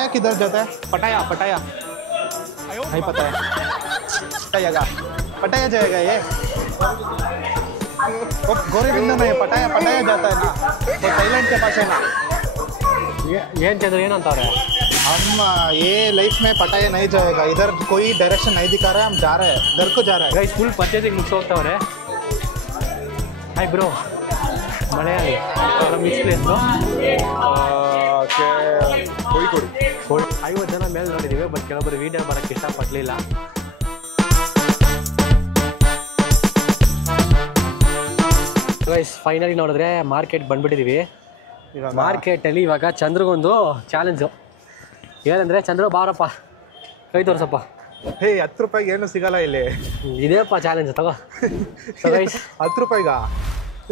पटाया किधर जाता है? पटाया पटाया नहीं पता है। जाएगा पटाया जाएगा ये गोरे बिंदु में पटाया पटाया जाता है ना तो थाईलैंड के पास है ना ಏನು ಚಂದ್ರ ಏನಂತವ್ರೆ हम ये लाइफ में पटाया नहीं जाएगा इधर कोई डायरेक्शन नहीं दिखा रहा है हम जा रहे हैं घर को जा रहे हैं ಗೈಸ್ ಫುಲ್ ಪರ್ಚೇಸಿಂಗ್ ಮುಗಿಸಿ ಹೋಗ್ತಾವ್ರೆ ಹಾಯ್ ಬ್ರೋ ಮನೆಯಲ್ಲಿ ಮಿಕ್ಸ್ ಪ್ಲೇಸು ಕೋಳಿಕೋಡು 50 ಜನ ಮೇಲೆ ನೋಡಿದ್ದೀವಿ ಬಟ್ ಕೆಲವೊಬ್ಬರು ವೀಡಿಯೋ ಬರೋಕ್ಕೆ ಇಷ್ಟಪಡಲಿಲ್ಲ ಗೈಸ್ ಫೈನಲಿ ನೋಡಿದ್ರೆ ಮಾರ್ಕೆಟ್ ಬಂದ್ಬಿಟ್ಟಿದ್ದೀವಿ ಮಾರ್ಕೆಟಲ್ಲಿ ಇವಾಗ ಚಂದ್ರಗೊಂದು ಚಾಲೆಂಜು ಏನಂದರೆ ಚಂದ್ರ ಬಾರಪ್ಪ ಕೈ ತೋರಿಸಪ್ಪ ಹೇ 10 ರೂಪಾಯಿಗೆ ಏನು ಸಿಗಲ್ಲ ಇಲ್ಲಿ ಇದೇಪ್ಪ ಚಾಲೆಂಜ್ ತಗೋ ಗೈಸ್ 10 ರೂಪಾಯಿಗ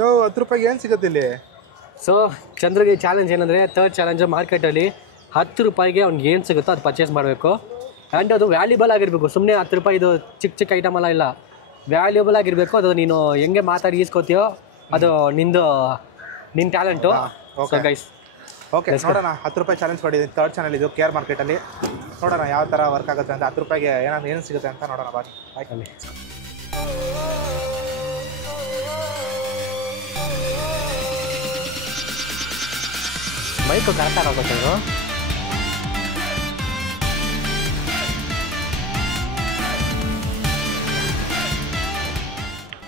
ಯೋ 10 ರೂಪಾಯಿಗೆ ಏನು ಸಿಗುತ್ತೆ ಇಲ್ಲಿ ಸೊ ಚಂದ್ರಗೆ ಚಾಲೆಂಜ್ ಏನಂದರೆ ಥರ್ಡ್ ಚಾಲೆಂಜು ಮಾರ್ಕೆಟಲ್ಲಿ 10 ರೂಪಾಯಿಗೆ ಅವ್ನಿಗೆ ಏನು ಸಿಗುತ್ತೋ ಅದು ಪರ್ಚೇಸ್ ಮಾಡಬೇಕು ಆ್ಯಂಡ್ ಅದು ವ್ಯಾಲ್ಯೂಬಲ್ ಆಗಿರಬೇಕು ಸುಮ್ಮನೆ 10 ರೂಪಾಯಿ ಇದು ಚಿಕ್ಕ ಚಿಕ್ಕ ಐಟಮ್ ಎಲ್ಲ ಇಲ್ಲ ವ್ಯಾಲ್ಯೂಬಲ್ ಆಗಿರಬೇಕು ಅದು ನೀನು ಹೆಂಗೆ ಮಾತಾಡಿ ಈಸ್ಕೋತೀಯೋ ಅದು ನಿನ್ನ ಟ್ಯಾಲೆಂಟು ಸೊ ಗೈಸ್ ಓಕೆ ನೋಡೋಣ 10 ರೂಪಾಯಿ ಚಾಲೆಂಜ್ ಮಾಡಿದ್ದೀನಿ ಥರ್ಡ್ ಚಾನಲ್ ಇದು ಕೇರ್ ಮಾರ್ಕೆಟಲ್ಲಿ ನೋಡೋಣ ಯಾವ ಥರ ವರ್ಕ್ ಆಗುತ್ತೆ ಅಂತ 10 ರೂಪಾಯಿಗೆ ಏನು ಸಿಗುತ್ತೆ ಅಂತ ನೋಡೋಣ ಬಾರಿ ಆಯ್ತು ಮೈಕು ಕರೆಕ್ಟಾಗಿ ಆಗೋದು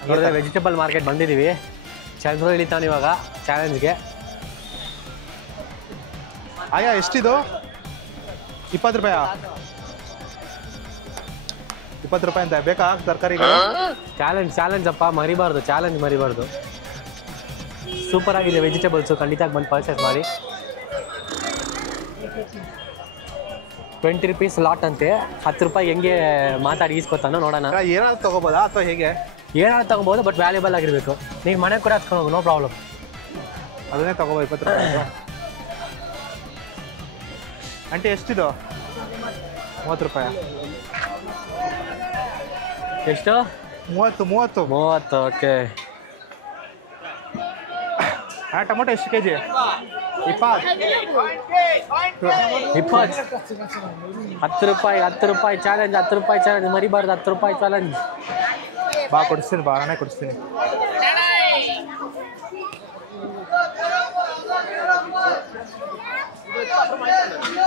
ನೋಡಿದ್ರೆ ವೆಜಿಟೇಬಲ್ ಮಾರ್ಕೆಟ್ ಬಂದಿದ್ದೀವಿ ಚಂದ್ರು ಇಳಿತಾನೆ ಇವಾಗ ಚಾಲೆಂಜ್ಗೆ ಆಯಾ ಎಷ್ಟಿದು 20 ರೂಪಾಯಾ 20 ರೂಪಾಯಿ ಅಂತ ಬೇಕಾ ತರಕಾರಿಗಳು ಚಾಲೆಂಜ್ ಅಪ್ಪ ಮರಿಬಾರ್ದು ಚಾಲೆಂಜ್ ಮರಿಬಾರ್ದು ಸೂಪರ್ ಆಗಿದೆ ವೆಜಿಟೇಬಲ್ಸು ಖಂಡಿತ ಬಂದು ಪರ್ಚೇಸ್ ಮಾಡಿ 20 ರೂಪೀಸ್ ಲಾಟ್ ಅಂತೆ 10 ರೂಪಾಯಿ ಹೆಂಗೆ ಮಾತಾಡಿ ಈಸ್ಕೊತಾನೋ ನೋಡೋಣ ಏನಾದ್ರು ತೊಗೋಬೋದಾ ಅಥವಾ ಹೇಗೆ ಏನಾದ್ರು ತೊಗೋಬೋದು ಬಟ್ ವ್ಯಾಲ್ಯೂಬಲ್ ಆಗಿರಬೇಕು ನೀನು ಮನೆ ಕೂಡ ಹತ್ಕೊಂಡು ಹೋಗು ನೋ ಪ್ರಾಬ್ಲಮ್ ಅದನ್ನೇ ತೊಗೋಬೋದು 20 ರೂಪಾಯಿ ಆಂಟಿ ಎಷ್ಟಿದು 30 ರೂಪಾಯಿ ಎಷ್ಟು 30 ಓಕೆ ಹಾಂ ಟೊಮೊಟೊ ಎಷ್ಟು ಕೆ ಜಿ 20 10 ರೂಪಾಯಿ ಚಾಲೆಂಜ್ 10 ರೂಪಾಯಿ ಚಾಲೆಂಜ್ ಮರಿಬಾರ್ದು 10 ರೂಪಾಯಿ ಚಾಲೆಂಜ್ ಬಾ ಕೊಡಿಸ್ತೀನಿ ಬಾ ನಾನೇ ಕೊಡಿಸ್ತೀನಿ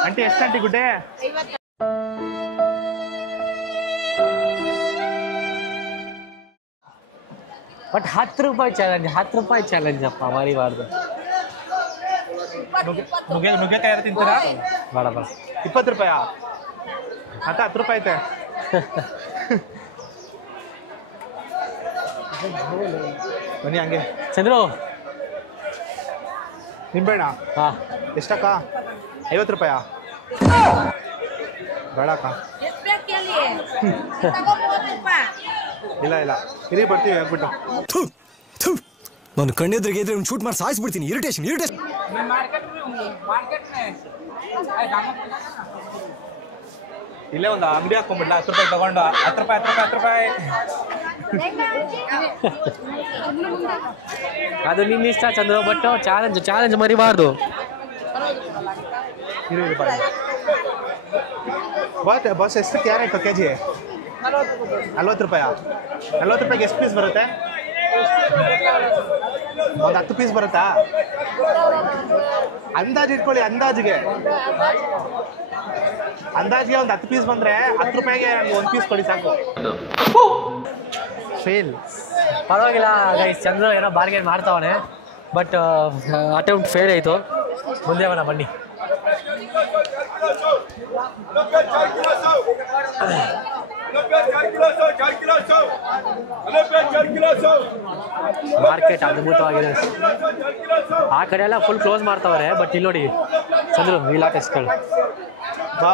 ಆಂಟಿ ಎಷ್ಟು ಆಂಟಿ ಗುಡ್ಡೆ ಬಟ್ 10 ರೂಪಾಯಿ ಚಾಲೆಂಜ್ ಅಪ್ಪ ಮರಿಬಾರ್ದು ನುಗ್ಗೆಕಾಯಿ ತಿಂತೀರಾ ಬೇಡ ಬೇಡ 20 ರೂಪಾಯಾ ಅಂತ 10 ರೂಪಾಯಿ ಐತೆ ಬನ್ನಿ ಹಂಗೆ ಚಂದ್ರು ನಿಂಬೇಡ ಹಾಂ ಎಷ್ಟಕ್ಕ 50 ರೂಪಾಯಾ ಬೇಡಕ್ಕ ಇಲ್ಲ ಇರಿ ಬರ್ತೀವಿ ಹೇಳ್ಬಿಟ್ಟು ನಾನು ಕಣ್ಣೆದ್ರಿಗೆ ಇದ್ರೆ ಒಂದು ಶೂಟ್ ಮಾಡಿ ಸಾಯಿಸ್ಬಿಡ್ತೀನಿ ಇರಿಟೇಷನ್ ಇಲ್ಲೇ ಒಂದು ಅಂಗಡಿ ಹಾಕೊಂಡ್ಬಿಡ್ಲ 10 ರೂಪಾಯಿ ತಗೊಂಡು 10 ರೂಪಾಯಿ ಅದು ನಿನ್ನ ಇಷ್ಟ ಚಂದ್ರು ಬಟ್ ಚಾಲೆಂಜ್ ಮರಿಬಾರ್ದು ಬಸ್ ಎಷ್ಟು ಕ್ಯಾರೆಟ್ ಕೆ ಜಿ 40 ರೂಪಾಯಾ 40 ರೂಪಾಯಿಗೆ ಎಷ್ಟು ಪೀಸ್ ಬರುತ್ತೆ ಒಂದು 10 ಪೀಸ್ ಬರುತ್ತಾ ಅಂದಾಜು ಇಟ್ಕೊಳ್ಳಿ ಅಂದಾಜಿಗೆ ಒಂದು 10 ಪೀಸ್ ಬಂದರೆ 10 ರೂಪಾಯಿಗೆ ನನಗೆ 1 ಪೀಸ್ ಕೊಡಿ ಸಾಕು ಫೇಲ್ ಪರವಾಗಿಲ್ಲ ಗೈಸ್ ಚಂದ್ರು ಏನೋ ಬಾರ್ಗೇನ್ ಮಾಡ್ತಾವನೆ ಬಟ್ ಅಟೆಂಪ್ಟ್ ಫೇಲ್ ಆಯಿತು ಮುಂದೆ ಅವನ ಬನ್ನಿ ಮಾರ್ಕೆಟ್ ಅದ್ಭುತವಾಗಿದೆ ಆ ಕಡೆ ಎಲ್ಲ ಫುಲ್ ಕ್ಲೋಸ್ ಮಾಡ್ತಾವ್ರೆ ಬಟ್ ಇಲ್ಲಿ ನೋಡಿ ಚಂದ್ರು ಇಲ್ಲ ಟೆಸ್ಟ್ಗಳು ಬಾ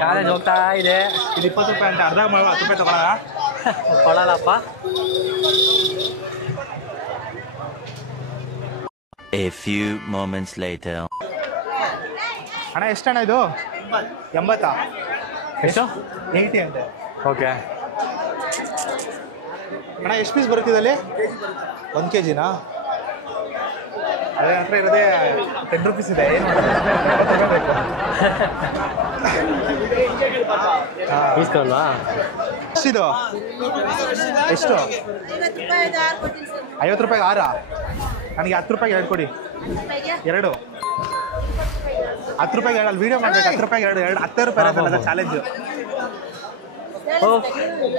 ಚಾಲೆಂಜ್ ಹೋಗ್ತಾ ಇದೆ ಇದು 20 ರೂಪಾಯಿ ಅಂತ ಅರ್ಧ 10 ರೂಪಾಯಿ ತಗೊಳ ಕೊಡಲ್ಲಪ್ಪ A few moments later. ಅಣ್ಣ ಎಷ್ಟಣ್ಣ ಇದು 80 ಎಷ್ಟು 80 ಅಂತೆ ಓಕೆ ಅಣ್ಣ ಎಷ್ಟು ಪೀಸ್ ಬರುತ್ತಿದ್ದಲ್ಲಿ 1 kg ಅದೇ ಹತ್ರ ಇರೋದೇ 10 ರೂಪೀಸ್ ಇದೆ ಏನು ಇಸ್ಕೊಲ್ವಾ ಎಷ್ಟಿದು ಎಷ್ಟು 50 ರೂಪಾಯಿಗೆ 6 ನನಗೆ 10 ರೂಪಾಯಿಗೆ 2 ಕೊಡಿ 2 10 ರೂಪಾಯಿಗೆ 2 ಅಲ್ಲಿ ವೀಡಿಯೋ ಮಾಡ್ಬೇಕು 10 ರೂಪಾಯಿಗೆ 2 10 ರೂಪಾಯಿ ಇರೋದಲ್ಲ ಚಾಲೆಂಜು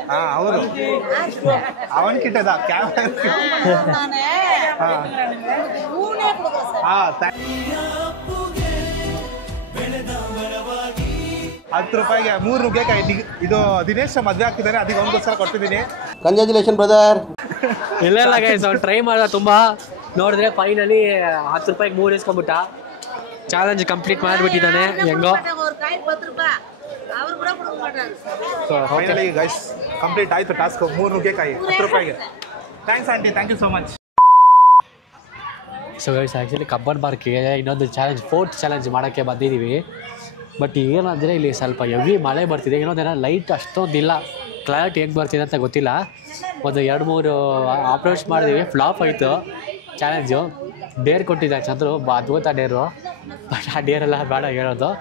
ಹಾಂ ಹೌದು ಅವನ್ ಕಿಟ್ಟದ ಕ್ಯಾಮ್ರಾ ಹಾಂ 10 ರೂಪಾಯಿಗೆ 3 ನುಗ್ಗೆಕಾಯಿ ಇದು ದಿನೇಶ್ ಮದುವೆ ಆಗ್ತಿದ್ದಾನೆ ಅದಕ್ಕೆ ಒಂದೋಸ್ಕರ ಕೊಟ್ಟಿದ್ದೀನಿ ಕಂಗ್ರ್ಯಾಚುಲೇಷನ್ ಬ್ರದರ್. ಇಲ್ಲ ಗೈಸ್ ಅವ್ನು ಟ್ರೈ ಮಾಡಿದ ತುಂಬ ನೋಡಿದ್ರೆ ಫೈನಲಿ 10 ರೂಪಾಯಿಗೆ 3 ಇಸ್ಕೊಂಡ್ಬಿಟ್ಟ ಚಾಲೆಂಜ್ ಕಂಪ್ಲೀಟ್ ಮಾಡಿಬಿಟ್ಟಿದ್ದಾನೆ ಹೆಂಗೋ ಫೈನಲಿ ಗೈಸ್ ಕಂಪ್ಲೀಟ್ ಆಯಿತು ಟಾಸ್ಕ್ 3 ನುಗ್ಗೆಕಾಯಿ 10 ರೂಪಾಯಿಗೆ thanks aunty thank you so much so guys actually Cubbon ಪಾರ್ಕ್ಗೆ ಇನ್ನೊಂದು ಚಾಲೆಂಜ್ 4th ಚಾಲೆಂಜ್ ಮಾಡೋಕ್ಕೆ ಬಂದಿದ್ದೀವಿ ಬಟ್ ಏನಂದರೆ ಇಲ್ಲಿ ಸ್ವಲ್ಪ ಹೆವಿ ಮಳೆ ಬರ್ತಿದೆ ಏನೋದೇನೋ ಲೈಟ್ ಅಷ್ಟೊಂದಿಲ್ಲ ಕ್ಲಾರಿಟಿ ಹೆಂಗೆ ಬರ್ತಿದೆ ಅಂತ ಗೊತ್ತಿಲ್ಲ ಒಂದು 2-3 ಅಪ್ರೋಚ್ ಮಾಡಿದ್ವಿ ಫ್ಲಾಪ್ ಆಯಿತು ಚಾಲೆಂಜು ಡೇರ್ ಕೊಟ್ಟಿದ್ದೆ ಚಂದ್ರು ಅದ್ಭುತ ಡೇರು ಬಟ್ ಆ ಡೇರೆಲ್ಲ ಬೇಡ ಹೇಳೋದು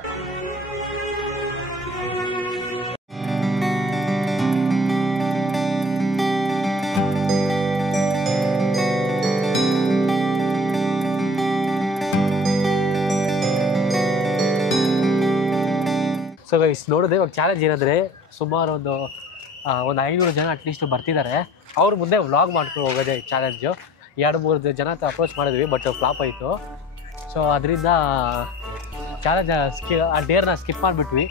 ಸೊ ಗೈಸ್ ನೋಡಿದ್ರೆ ಇವಾಗ ಚಾಲೆಂಜ್ ಏನಂದರೆ ಸುಮಾರು ಒಂದು 500 ಜನ ಅಟ್ಲೀಸ್ಟ್ ಬರ್ತಿದ್ದಾರೆ ಅವ್ರ ಮುಂದೆ ವ್ಲಾಗ್ ಮಾಡ್ಕೊಂಡು ಹೋಗೋದೆ ಚಾಲೆಂಜು 2-3 ಜನ ಅಪ್ರೋಚ್ ಮಾಡಿದ್ವಿ ಬಟ್ ಫ್ಲಾಪ್ ಆಯಿತು ಸೊ ಅದರಿಂದ ಚಾಲೆಂಜ್ ಆ ಡೇರ್ನ ಸ್ಕಿಪ್ ಮಾಡಿಬಿಟ್ವಿ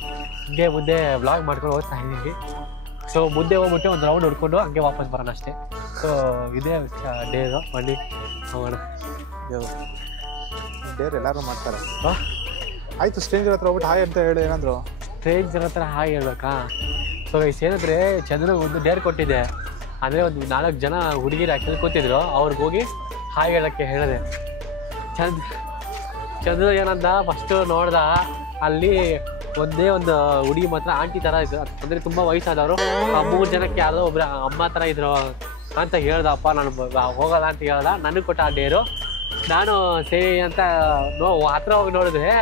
ಹಿಂಗೆ ಮುಂದೆ ವ್ಲಾಗ್ ಮಾಡ್ಕೊಂಡು ಹೋಗ್ತಾ ಇದ್ದೀವಿ ಸೊ ಮುಂದೆ ಹೋಗ್ಬಿಟ್ಟು ಒಂದು ರೌಂಡ್ ಹೊಡ್ಕೊಂಡು ಹಂಗೆ ವಾಪಸ್ ಬರೋಣ ಅಷ್ಟೇ ಸೊ ಇದೇ ಡೇರು ಬನ್ನಿ ಹೋಗೋಣ ಡೇರ್ ಎಲ್ಲರೂ ಮಾಡ್ತಾರೆ ಆಯಿತು ಸ್ಟ್ರೇಂಜರ್ ಹತ್ರ ಹೋಗ್ಬಿಟ್ಟು ಹಾಯ್ ಅಂತ ಹೇಳಿ ಏನಾದ್ರು ಸ್ಟ್ರೇಂಜರ್ ಹತ್ರ ಹಾಯ್ ಹೇಳ್ಬೇಕಾ ಸೊ ಗೈಸ್ ಏನಂದರೆ ಚಂದ್ರ ಒಂದು ಡೇರ್ ಕೊಟ್ಟಿದ್ದೆ ಅಂದರೆ ಒಂದು 4 ಜನ ಹುಡುಗಿರು ಆ್ಯಕ್ಚುಲಿ ಕೂತಿದ್ರು ಅವ್ರಿಗೆ ಹೋಗಿ ಹಾಯ್ ಹೇಳೋಕ್ಕೆ ಹೇಳಿದೆ ಚಂದ್ರ ಏನಂದ ಫಸ್ಟು ನೋಡ್ದ ಅಲ್ಲಿ ಒಂದೇ ಒಂದು ಹುಡುಗಿ ಮಾತ್ರ ಆಂಟಿ ಥರ ಇದ್ರು ಅಂದರೆ ತುಂಬ ವಯಸ್ಸಾದವರು ಆ 3 ಜನಕ್ಕೆ ಯಾರೋ ಒಬ್ಬರು ಅಮ್ಮ ಥರ ಇದ್ರು ಅಂತ ಹೇಳ್ದಪ್ಪ ನಾನು ಹೋಗೋಲ್ಲ ಅಂತ ಹೇಳ್ದ ನನಗೆ ಕೊಟ್ಟ ಆ ಡೇರು ನಾನು ಸರಿ ಅಂತ ಹತ್ರ ಹೋಗಿ ನೋಡಿದ್ರೆ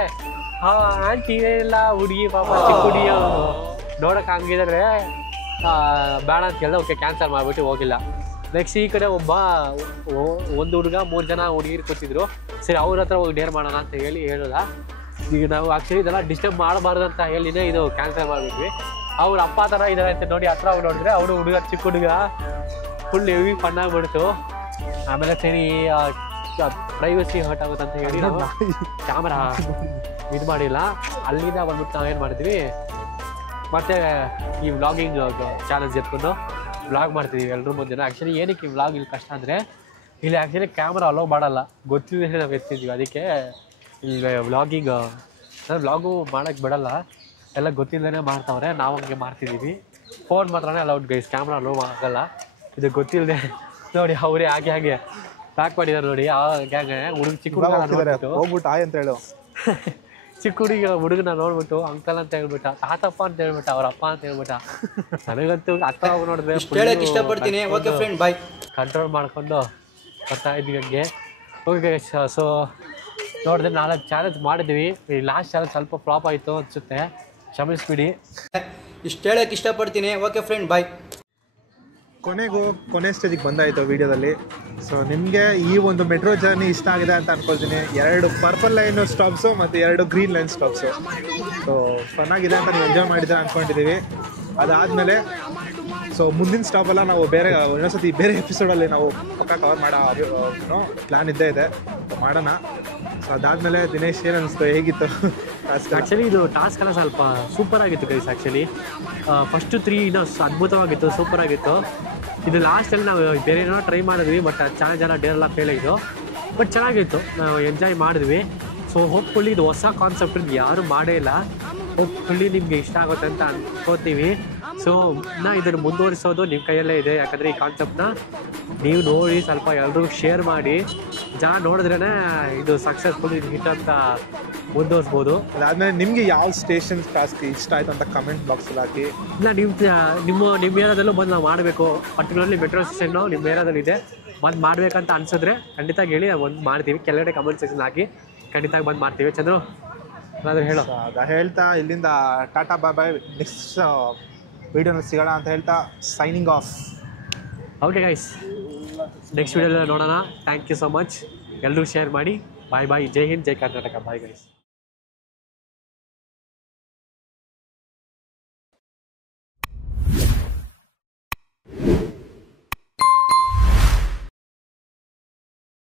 ಆಂಟಿ ಇಲ್ಲ ಹುಡುಗಿ ಪಾಪ ಚಿಕ್ಕ ಹುಡುಗಿ ನೋಡೋಕೆ ಹಂಗಿದ್ರೆ ಬೇಡ ಅಂತ ಹೇಳಿದೆ ಓಕೆ ಕ್ಯಾನ್ಸಲ್ ಮಾಡಿಬಿಟ್ಟು ಹೋಗಿಲ್ಲ ನೆಕ್ಸ್ಟ್ ಈ ಕಡೆ ಒಂದು ಹುಡುಗ 3 ಜನ ಹುಡುಗಿರು ಕೂತಿದ್ರು ಸರಿ ಅವ್ರ ಹತ್ರ ಹೋಗಿ ಡೇರ್ ಮಾಡೋಣ ಅಂತ ಹೇಳೋದ ಈಗ ನಾವು ಆ್ಯಕ್ಚುಲಿ ಇದೆಲ್ಲ ಡಿಸ್ಟರ್ಬ್ ಮಾಡಬಾರ್ದು ಅಂತ ಹೇಳಿನೇ ಇದು ಕ್ಯಾನ್ಸಲ್ ಮಾಡಿಬಿಟ್ವಿ ಅವ್ರ ಅಪ್ಪ ಥರ ಇದ್ದಾರೆ ಅಂತ ನೋಡಿ ಹತ್ರ ಹೋಗಿ ನೋಡಿದ್ರೆ ಅವನು ಹುಡುಗ ಚಿಕ್ಕ ಹುಡುಗ ಫುಲ್ ಹೆವಿ ಫನ್ ಆಗಿಬಿಡ್ತು ಆಮೇಲೆ ಸರಿ ಪ್ರೈವಸಿ ಹರ್ಟ್ ಆಗುತ್ತೆ ಅಂತ ಹೇಳಿ ನಾವು ಕ್ಯಾಮ್ರಾ ಇದು ಮಾಡಿಲ್ಲ ಅಲ್ಲಿಂದ ಬಂದ್ಬಿಟ್ಟು ನಾವೇನು ಮಾಡಿದ್ವಿ ಮತ್ತು ಈ ವ್ಲಾಗಿಂಗ್ ಚಾಲೆಂಜ್ ಎತ್ಕೊಂಡು ವ್ಲಾಗ್ ಮಾಡ್ತಿದ್ದೀವಿ ಎಲ್ಲರೂ ಮುಂದೆ ಆ್ಯಕ್ಚುಲಿ ಏನಕ್ಕೆ ಈ ವ್ಲಾಗ್ ಇಲ್ಲಿ ಕಷ್ಟ ಅಂದರೆ ಇಲ್ಲಿ ಆ್ಯಕ್ಚುಲಿ ಕ್ಯಾಮ್ರಾ ಅಲೋ ಮಾಡಲ್ಲ ಗೊತ್ತಿದೆ ನಾವು ಎತ್ತಿದ್ವಿ ಅದಕ್ಕೆ ಇಲ್ಲಿ ವ್ಲಾಗಿಂಗ್ ವ್ಲಾಗು ಮಾಡೋಕ್ಕೆ ಬಿಡಲ್ಲ ಎಲ್ಲ ಗೊತ್ತಿಲ್ಲದೇ ಮಾಡ್ತಾವ್ರೆ ನಾವು ಹಂಗೆ ಮಾಡ್ತಿದ್ದೀವಿ ಫೋನ್ ಮಾತ್ರನೇ ಅಲೌಡ್ ಗೈಸ್ ಕ್ಯಾಮ್ರಾ ಅಲೋ ಆಗಲ್ಲ ಇದು ಗೊತ್ತಿಲ್ಲದೆ ನೋಡಿ ಅವರೇ ಹಾಗೆ ಪ್ಯಾಕ್ ಮಾಡಿದ್ದಾರೆ ನೋಡಿ ಹಾಗೆ ಹುಡುಗ ಚಿಕ್ಕ ಹುಡುಗ ಹೋಗ್ಬಿಟ್ಟು ಆಯ್ ಅಂತ ಹೇಳು ಚಿಕ್ಕ ಹುಡುಗನ ನೋಡ್ಬಿಟ್ಟು ಅಂಕಲ್ ಅಂತ ಹೇಳ್ಬಿಟ್ಟ ತಾತಪ್ಪ ಅಂತ ಹೇಳ್ಬಿಟ್ಟ ಅವ್ರ ಅಪ್ಪ ಅಂತ ಹೇಳ್ಬಿಟ್ಟ ನನಗಂತೂ ಹತ್ರ ಹೋಗಿ ನೋಡಿದ್ರೆ ಇಷ್ಟಪಡ್ತೀನಿ. ಓಕೆ ಫ್ರೆಂಡ್ ಬಾಯ್. ಕಂಟ್ರೋಲ್ ಮಾಡ್ಕೊಂಡು ಬರ್ತಾ ಇದ್ವಿ ಹಂಗೆ ಓಕೆ. ಸೊ ನೋಡಿದ್ರೆ 4 ಚಾಲೆಂಜ್ ಮಾಡಿದ್ವಿ. ಈ ಲಾಸ್ಟ್ ಚಾಲೆಂಜ್ ಸ್ವಲ್ಪ ಫ್ಲಾಪ್ ಆಯಿತು ಅನಿಸುತ್ತೆ, ಕ್ಷಮಿಸ್ಬಿಡಿ. ಇಷ್ಟು ಹೇಳಕ್ಕೆ ಇಷ್ಟಪಡ್ತೀನಿ. Okay friend bye. ಕೊನೆ ಸ್ಟೇಜಿಗೆ ಬಂದಾಯಿತು ವೀಡಿಯೋದಲ್ಲಿ. ಸೊ ನಿಮಗೆ ಈ ಒಂದು ಮೆಟ್ರೋ ಜರ್ನಿ ಇಷ್ಟ ಆಗಿದೆ ಅಂತ ಅಂದ್ಕೊಳ್ತೀನಿ. 2 ಪರ್ಪಲ್ ಲೈನ್ ಸ್ಟಾಪ್ಸು ಮತ್ತು 2 ಗ್ರೀನ್ ಲೈನ್ ಸ್ಟಾಪ್ಸು. ಸೊ ಫನ್ನಾಗಿದೆ ಅಂತ ನೀವು ಎಂಜಾಯ್ ಮಾಡಿದ್ರೆ ಅಂದ್ಕೊಂಡಿದ್ದೀವಿ. ಅದಾದಮೇಲೆ ಸೊ ಮುಂದಿನ ಸ್ಟಾಪೆಲ್ಲ ನಾವು ಇನ್ನೊಂದ್ಸತಿ ಬೇರೆ ಎಪಿಸೋಡಲ್ಲಿ ನಾವು ಪಕ್ಕ ಕವರ್ ಮಾಡೋ ಪ್ಲ್ಯಾನ್ ಇದ್ದೇ ಇದೆ, ಮಾಡೋಣ. ಸೊ ಅದಾದಮೇಲೆ ದಿನೇಶ್ ಏನು ಅನಿಸ್ತು, ಹೇಗಿತ್ತು ಆ್ಯಕ್ಚುಲಿ ಇದು ಟಾಸ್ಕ್ ಎಲ್ಲ ಸ್ವಲ್ಪ ಸೂಪರ್ ಆಗಿತ್ತು ಗೈಸ್. ಆ್ಯಕ್ಚುಲಿ ಫಸ್ಟು 3 ಇನ್ನೂ ಅದ್ಭುತವಾಗಿತ್ತು, ಸೂಪರ್ ಆಗಿತ್ತು. ಇದು ಲಾಸ್ಟಲ್ಲಿ ನಾವು ಬೇರೆ ಏನೋ ಟ್ರೈ ಮಾಡಿದ್ವಿ, ಬಟ್ ಚಾಲೆಂಜ್ ಎಲ್ಲ ಡೇರೆಲ್ಲ ಫೇಲ್ ಆಗಿತ್ತು. ಬಟ್ ಚೆನ್ನಾಗಿತ್ತು, ನಾವು ಎಂಜಾಯ್ ಮಾಡಿದ್ವಿ. ಸೊ ಹೋಪ್ಫುಲ್ಲಿ ಇದು ಹೊಸ ಕಾನ್ಸೆಪ್ಟ್ ಯಾರೂ ಮಾಡೇ ಇಲ್ಲ. ಹೋಪ್ಫುಲ್ಲಿ ನಿಮಗೆ ಇಷ್ಟ ಆಗುತ್ತೆ ಅಂತ ಅನ್ಕೋತೀವಿ. ಸೊ ನಾ ಇದನ್ನು ಮುಂದುವರಿಸೋದು ನಿಮ್ಮ ಕೈಯಲ್ಲೇ ಇದೆ. ಯಾಕಂದರೆ ಈ ಕಾನ್ಸೆಪ್ಟನ್ನ ನೀವು ನೋಡಿ ಸ್ವಲ್ಪ ಎಲ್ಲರೂ ಶೇರ್ ಮಾಡಿ, ಜನ ನೋಡಿದ್ರೇ ಇದು ಸಕ್ಸಸ್ಫುಲ್, ಇದು ಹಿಟ್ ಅಂತ ಮುಂದುವರಿಸ್ಬೋದು. ಅದಾದಮೇಲೆ ನಿಮಗೆ ಯಾವ ಸ್ಟೇಷನ್ ಟಾಸ್ಕ್ ಇಷ್ಟ ಆಯ್ತು ಅಂತ ಕಮೆಂಟ್ ಬಾಕ್ಸಲ್ಲಿ ಹಾಕಿ. ಇಲ್ಲ ನಿಮ್ಮ ಏರಿಯಾದಲ್ಲೂ ಬಂದು ನಾವು ಮಾಡಬೇಕು, ಪರ್ಟಿಕ್ಯುಲರ್ಲಿ ಮೆಟ್ರೋ ಸ್ಟೇಷನ್ನು ನಿಮ್ಮ ಏರಿಯಾದಲ್ಲಿ ಇದೆ, ಬಂದು ಮಾಡಬೇಕಂತ ಅನ್ಸಿದ್ರೆ ಖಂಡಿತ ಹೇಳಿ, ಒಂದು ಮಾಡ್ತೀವಿ. ಕೆಳಗಡೆ ಕಮೆಂಟ್ ಸೆಕ್ಷನ್ ಹಾಕಿ, ಖಂಡಿತ ಬಂದು ಮಾಡ್ತೀವಿ. ಚಂದ್ರು ಏನಾದರೂ ಹೇಳೋ. ಅದು ಹೇಳ್ತಾ ಇಲ್ಲಿಂದ ಟಾಟಾ ಬಾಯ್ ಬಾಯ್, ನೆಕ್ಸ್ಟ್ ವೀಡಿಯೋನಲ್ಲಿ ಸಿಗೋಣ ಅಂತ ಹೇಳ್ತಾ signing off. Okay guys, next ವೀಡಿಯೋದಲ್ಲಿ ನೋಡೋಣ. Thank you so much. ಎಲ್ಲರೂ ಶೇರ್ ಮಾಡಿ. Bye bye. ಜೈ ಹಿಂದ್, ಜೈ ಕರ್ನಾಟಕ. Bye guys.